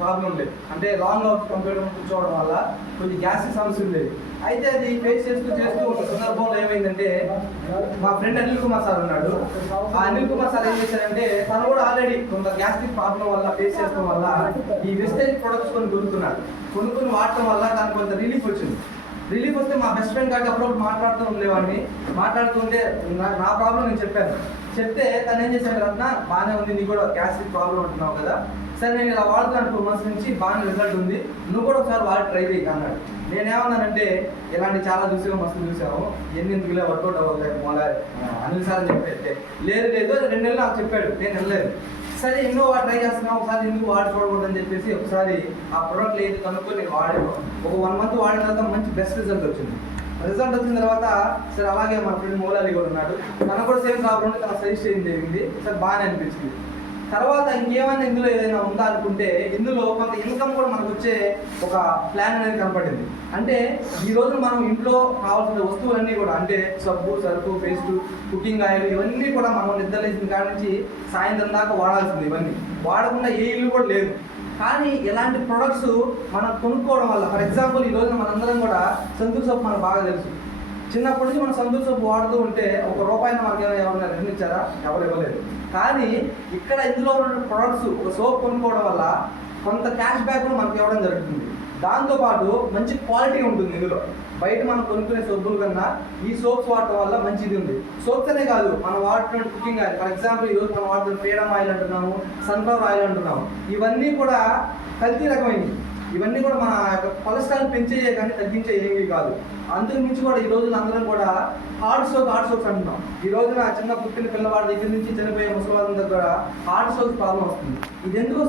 Problem లేదు. అంటే long hours computer కూర్చోవడం వల్ల కొంచెం గ్యాస్ట్రిక్ సమస్య ఉండేది. అయితే అది ఫేస్ చేస్తూ ఒక సందర్భంలో ఏమైందంటే, మా ఫ్రెండ్ అనిల్ కుమార్ సార్ ఉన్నాడు. ఆ అనిల్ కుమార్ సార్ ఏం చేశారంటే, తను కూడా ఆల్రెడీ కొంత గ్యాస్ట్రిక్ ప్రాబ్లం వల్ల ఫేస్ చేయడం వల్ల ఈ వెస్టేజ్ ప్రొడక్ట్స్ కొనుక్కుని వాడటం వల్ల దానికి కొంత రిలీఫ్ వచ్చింది. రిలీఫ్ వస్తే మా బెస్ట్ ఫ్రెండ్ కాబట్టి అప్పుడప్పుడు మాట్లాడుతూ ఉండేవాడిని. మాట్లాడుతుంటే నా ప్రాబ్లం నేను చెప్తే తను ఏం చేశాడు, రత్న బాగానే ఉంది, నీకు కూడా గ్యాస్ట్రిక్ ప్రాబ్లం ఉంటున్నావు కదా, సరే నేను ఇలా వాడుతున్నాను 2 months నుంచి, బాగానే రిజల్ట్ ఉంది, నువ్వు కూడా ఒకసారి వాడి ట్రై చేయి అన్నాడు. నేనేమన్నానంటే, ఇలాంటి చాలా చూసాము, మస్తు చూసాము, ఎందుకులే వర్కౌట్ అవ్వలేదు మొలా అనిల్ సార్ అని చెప్పేస్తే, లేదు 2 నెలలు నాకు చెప్పాడు, నేను వెళ్ళలేదు. సరే ఎన్నో ట్రై చేస్తున్నావు, ఒకసారి ఎందుకు వాడి చూడకూడదు అని చెప్పేసి ఒకసారి ఆ ప్రోడక్ట్ ఏది కనుక్కొని నేను వాడాను. ఒక 1 month వాడిన తర్వాత మంచి బెస్ట్ రిజల్ట్ వచ్చింది. రిజల్ట్ వచ్చిన తర్వాత సరే అలాగే మన ఫ్రెండ్ మౌలాలి కూడా ఉన్నాడు, తను కూడా సేమ్ ప్రాబ్లం ఉంటే తన సజెస్ట్ చేయడం జరిగింది. సరే బాగానే అనిపించింది. తర్వాత ఇంకేమైనా ఇందులో ఏదైనా ఉందా అనుకుంటే, ఇందులో కొంత ఇన్కమ్ కూడా మనకు వచ్చే ఒక ప్లాన్ అనేది కనపడింది. అంటే ఈ రోజు మనం ఇంట్లో కావాల్సిన వస్తువులన్నీ కూడా, అంటే సబ్బు, సరుకు, పేస్ట్, కుకింగ్ ఆయిల్, ఇవన్నీ కూడా మనం నిద్రలేసిన కాడి నుంచి సాయంత్రం దాకా వాడాల్సింది. ఇవన్నీ వాడకుండా ఏ ఇల్లు కూడా లేదు. కానీ ఇలాంటి ప్రొడక్ట్స్ మనం కొనుక్కోవడం వల్ల, ఫర్ ఎగ్జాంపుల్ ఈ రోజున మనందరం కూడా సంతూర్ సోప్ మనకు బాగా తెలుసు. చిన్నప్పటి నుంచి మనం సంతూర్ సోప్ వాడుతూ ఉంటే ₹1 మనకి ఎవరైనా రిటర్న్ ఇచ్చారా? ఎవరు ఇవ్వలేదు. కానీ ఇక్కడ ఇందులో ఉన్న ప్రొడక్ట్స్, ఒక సోప్ కొనుక్కోవడం వల్ల కొంత క్యాష్ బ్యాక్ కూడా మనకి ఇవ్వడం జరుగుతుంది. దాంతోపాటు మంచి క్వాలిటీ ఉంటుంది ఇందులో. బయట మనం కొనుక్కునే సోపుల కన్నా ఈ సోప్స్ వాడటం వల్ల మంచిది ఉంది. సోప్స్ అనే కాదు, మనం వాడుతున్న కుకింగ్ ఆయిల్, ఫర్ ఎగ్జాంపుల్ ఈరోజు మనం వాడుతున్న ఫ్రీడమ్ ఆయిల్ అంటున్నాము, సన్ఫ్లవర్ ఆయిల్ అంటున్నాము, ఇవన్నీ కూడా కల్తీ రకమైనవి. ఇవన్నీ కూడా మన యొక్క కొలెస్ట్రాల్ పెంచేయే కానీ తగ్గించే ఏమీ కాదు. అందుకు మించి కూడా ఈ రోజున అందరం కూడా హార్ట్ సోక్స్ అంటున్నాం. ఈ రోజున చిన్న పుట్టిన పిల్లవాడి దగ్గర నుంచి చనిపోయే ముసలివాళ్ళ దగ్గర హార్ట్ సోక్స్ ప్రాబ్లం వస్తుంది. ఇది ఎందుకు